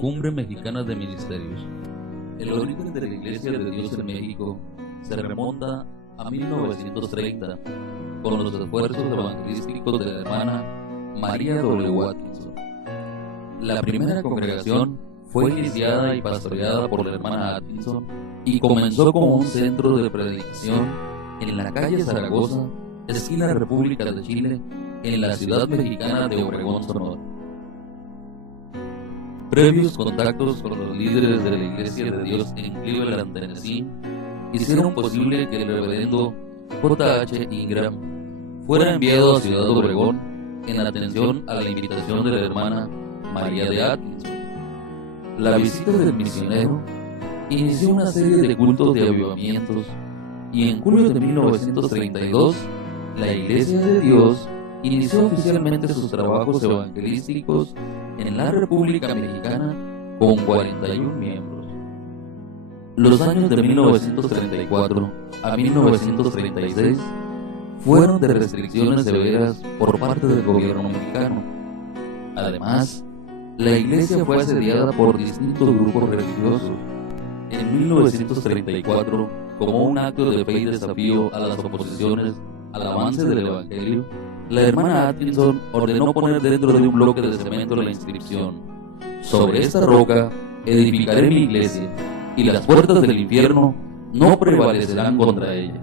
Cumbre Mexicana de Ministerios. El origen de la Iglesia de Dios en México se remonta a 1930 con los esfuerzos evangelísticos de la hermana María W. Atkinson. La primera congregación fue iniciada y pastoreada por la hermana Atkinson y comenzó como un centro de predicación en la calle Zaragoza, esquina República de Chile, en la ciudad mexicana de Obregón, Sonora. Previos contactos con los líderes de la Iglesia de Dios en Cleveland, Tennessee, hicieron posible que el reverendo J.H. Ingram fuera enviado a Ciudad Obregón en atención a la invitación de la hermana María de Atkinson. La visita del misionero inició una serie de cultos de avivamientos y en julio de 1932 la Iglesia de Dios inició oficialmente sus trabajos evangelísticos en la República Mexicana con 41 miembros. Los años de 1934 a 1936 fueron de restricciones severas por parte del gobierno mexicano. Además, la iglesia fue asediada por distintos grupos religiosos. En 1934, como un acto de fe y desafío a las oposiciones al avance del Evangelio, la hermana Atkinson ordenó poner dentro de un bloque de cemento la inscripción: "Sobre esta roca edificaré mi iglesia, y las puertas del infierno no prevalecerán contra ella".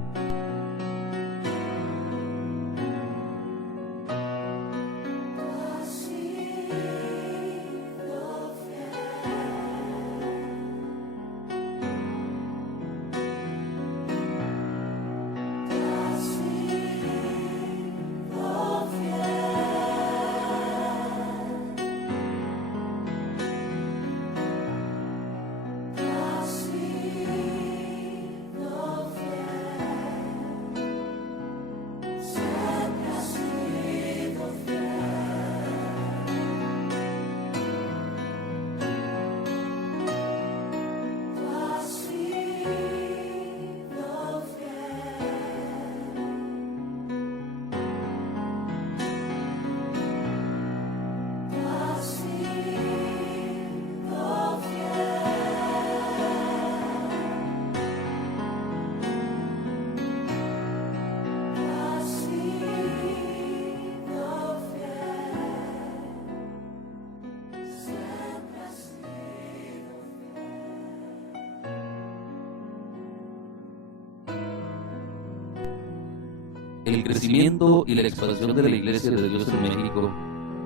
El crecimiento y la expansión de la Iglesia de Dios en México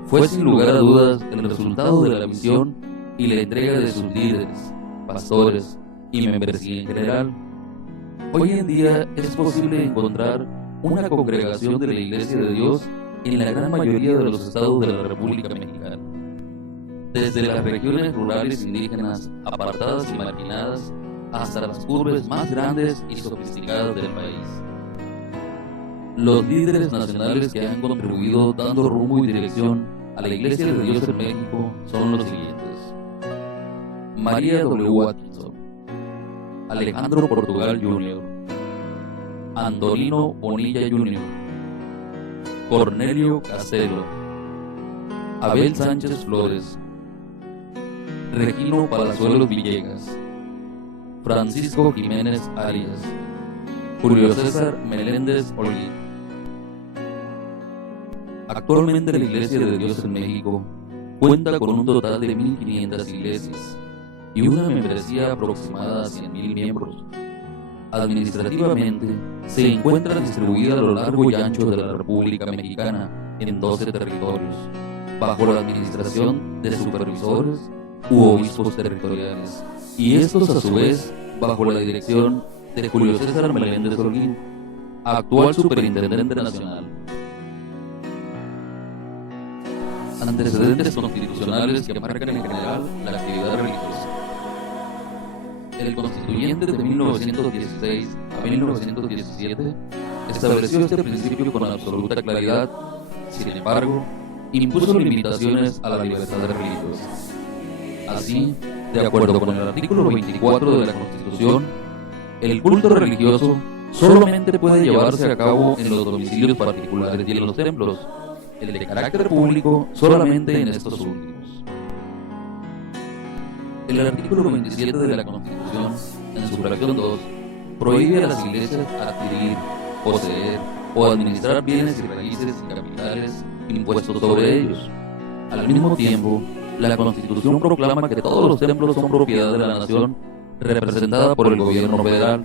fue sin lugar a dudas el resultado de la visión y la entrega de sus líderes, pastores y membresía en general. Hoy en día es posible encontrar una congregación de la Iglesia de Dios en la gran mayoría de los estados de la República Mexicana, desde las regiones rurales indígenas apartadas y marginadas hasta las urbes más grandes y sofisticadas del país. Los líderes nacionales que han contribuido dando rumbo y dirección a la Iglesia de Dios en México son los siguientes: María W. Atkinson, Alejandro Portugal Jr., Andolino Bonilla Jr., Cornelio Castelo, Abel Sánchez Flores, Regino Palazuelos Villegas, Francisco Jiménez Arias, Julio César Meléndez Olguín. Actualmente la Iglesia de Dios en México cuenta con un total de 1.500 iglesias y una membresía aproximada a 100.000 miembros. Administrativamente se encuentra distribuida a lo largo y ancho de la República Mexicana en 12 territorios, bajo la administración de supervisores u obispos territoriales, y estos a su vez bajo la dirección de Julio César Meléndez Holguín, actual superintendente nacional. Antecedentes constitucionales que marcan en general la actividad religiosa. El constituyente de 1916 a 1917 estableció este principio con absoluta claridad. Sin embargo, impuso limitaciones a la libertad religiosa. Así, de acuerdo con el artículo 24 de la Constitución, el culto religioso solamente puede llevarse a cabo en los domicilios particulares y en los templos, el de carácter público solamente en estos últimos. El artículo 27 de la Constitución, en su fracción 2, prohíbe a las iglesias adquirir, poseer o administrar bienes y raíces y capitales impuestos sobre ellos. Al mismo tiempo, la Constitución proclama que todos los templos son propiedad de la nación representada por el gobierno federal,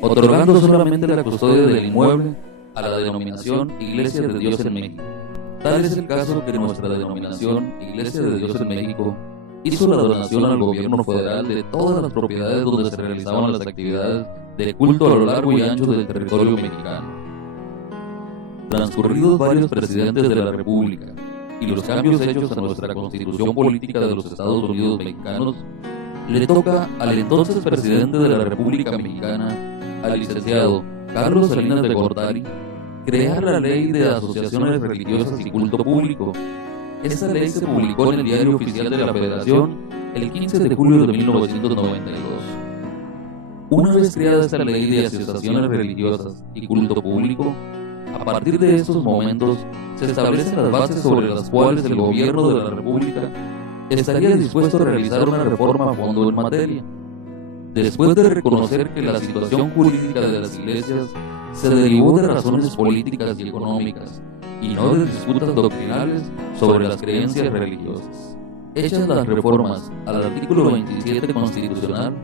otorgando solamente la custodia del inmueble a la denominación Iglesia de Dios en México. Tal es el caso que nuestra denominación Iglesia de Dios en México hizo la donación al gobierno federal de todas las propiedades donde se realizaban las actividades de culto a lo largo y ancho del territorio mexicano. Transcurridos varios presidentes de la República y los cambios hechos a nuestra constitución política de los Estados Unidos mexicanos, le toca al entonces presidente de la República Mexicana, al licenciado Carlos Salinas de Gortari, crear la Ley de Asociaciones Religiosas y Culto Público. Esta ley se publicó en el Diario Oficial de la Federación el 15 de julio de 1992. Una vez creada esta Ley de Asociaciones Religiosas y Culto Público, a partir de estos momentos se establecen las bases sobre las cuales el gobierno de la República estaría dispuesto a realizar una reforma a fondo en materia. Después de reconocer que la situación jurídica de las iglesias se derivó de razones políticas y económicas y no de disputas doctrinales sobre las creencias religiosas. Hechas las reformas al artículo 27 constitucional,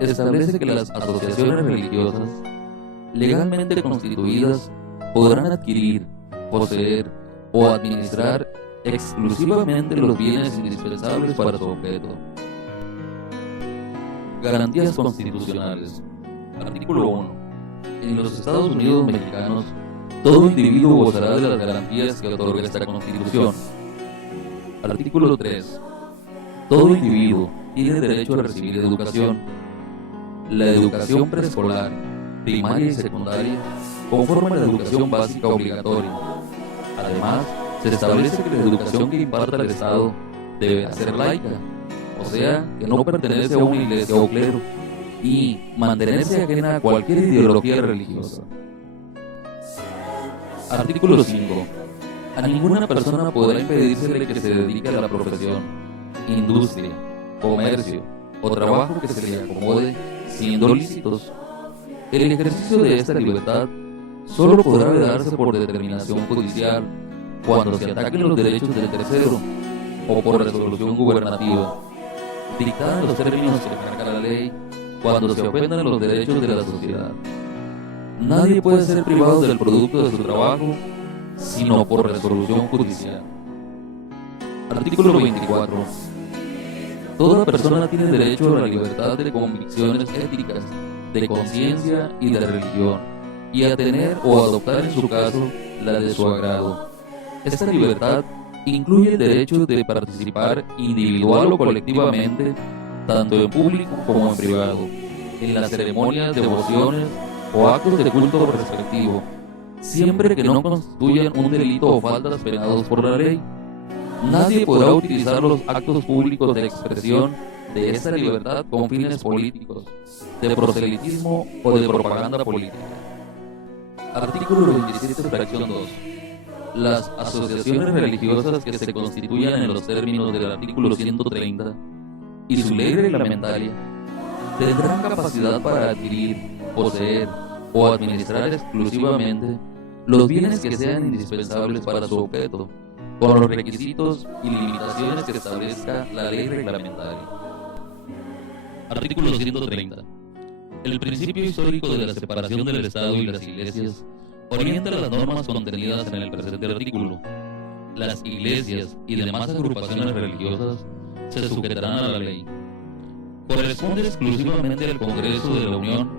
establece que las asociaciones religiosas legalmente constituidas podrán adquirir, poseer o administrar exclusivamente los bienes indispensables para su objeto. Garantías constitucionales. Artículo 1. En los Estados Unidos mexicanos, todo individuo gozará de las garantías que otorga esta Constitución. Artículo 3. Todo individuo tiene derecho a recibir educación. La educación preescolar, primaria y secundaria conforman la educación básica obligatoria. Además, se establece que la educación que imparta el Estado debe ser laica, o sea, que no pertenece a una iglesia o clero, y mantenerse ajena a cualquier ideología religiosa. Artículo 5. A ninguna persona podrá impedírsele que se dedique a la profesión, industria, comercio o trabajo que se le acomode, siendo lícitos. El ejercicio de esta libertad solo podrá darse por determinación judicial, cuando se ataquen los derechos del tercero, o por resolución gubernativa, dictada en los términos que marca la ley, cuando se ofendan los derechos de la sociedad. Nadie puede ser privado del producto de su trabajo, sino por resolución judicial. Artículo 24. Toda persona tiene derecho a la libertad de convicciones éticas, de conciencia y de religión, y a tener o adoptar en su caso la de su agrado. Esta libertad incluye el derecho de participar individual o colectivamente, tanto en público como en privado, en las ceremonias, devociones o actos de culto respectivo, siempre que no constituyan un delito o faltas penados por la ley. Nadie podrá utilizar los actos públicos de expresión de esta libertad con fines políticos, de proselitismo o de propaganda política. Artículo 27, fracción 2. Las asociaciones religiosas que se constituyan en los términos del artículo 130 y su ley reglamentaria tendrán capacidad para adquirir, poseer o administrar exclusivamente los bienes que sean indispensables para su objeto, con los requisitos y limitaciones que establezca la ley reglamentaria. Artículo 130. El principio histórico de la separación del Estado y las iglesias orienta las normas contenidas en el presente artículo. Las iglesias y demás agrupaciones religiosas se sujetarán a la ley. Corresponde exclusivamente al Congreso de la Unión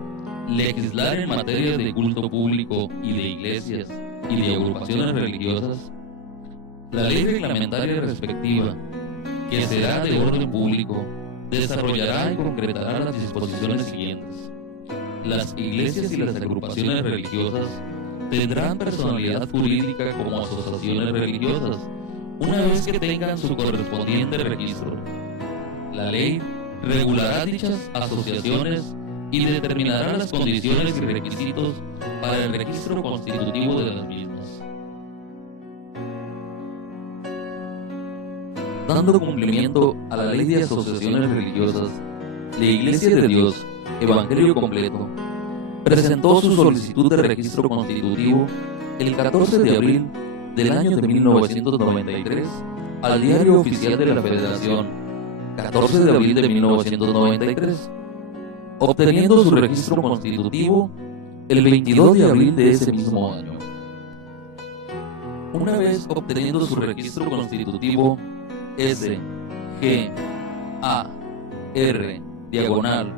legislar en materia de culto público y de iglesias y de agrupaciones religiosas. La ley reglamentaria respectiva, que será de orden público, desarrollará y concretará las disposiciones siguientes. Las iglesias y las agrupaciones religiosas tendrán personalidad jurídica como asociaciones religiosas, una vez que tengan su correspondiente registro. La ley regulará dichas asociaciones y determinará las condiciones y requisitos para el registro constitutivo de las mismas. dando cumplimiento a la ley de asociaciones religiosas, la Iglesia de Dios, Evangelio Completo, presentó su solicitud de registro constitutivo el 14 de abril del año de 1993 al Diario Oficial de la Federación, 14 de abril de 1993, obteniendo su registro constitutivo el 22 de abril de ese mismo año. Una vez obteniendo su registro constitutivo S, G, A, R, diagonal,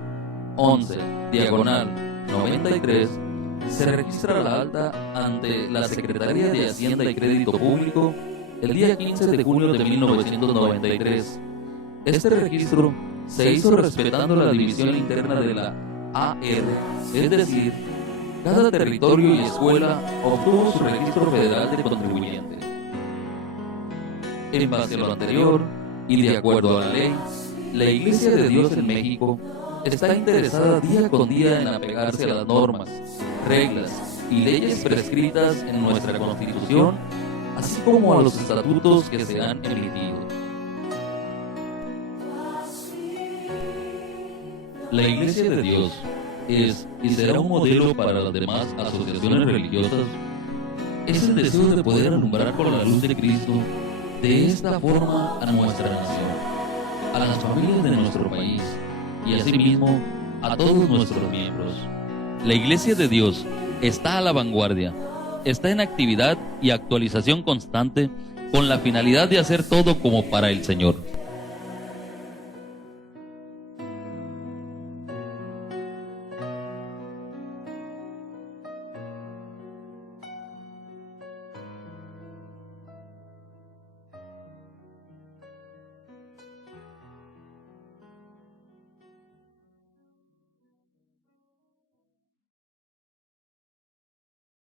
11, diagonal, 93, se registra la alta ante la Secretaría de Hacienda y Crédito Público el día 15 de junio de 1993. Este registro se hizo respetando la división interna de la AR, es decir, cada territorio y escuela obtuvo su registro federal de contribuyente. En base a lo anterior, y de acuerdo a la ley, la Iglesia de Dios en México está interesada día con día en apegarse a las normas, reglas y leyes prescritas en nuestra Constitución, así como a los estatutos que se han emitido. La Iglesia de Dios es y será un modelo para las demás asociaciones religiosas. Es el deseo de poder alumbrar con la luz de Cristo de esta forma a nuestra nación, a las familias de nuestro país y asimismo a todos nuestros miembros. La Iglesia de Dios está a la vanguardia, está en actividad y actualización constante con la finalidad de hacer todo como para el Señor.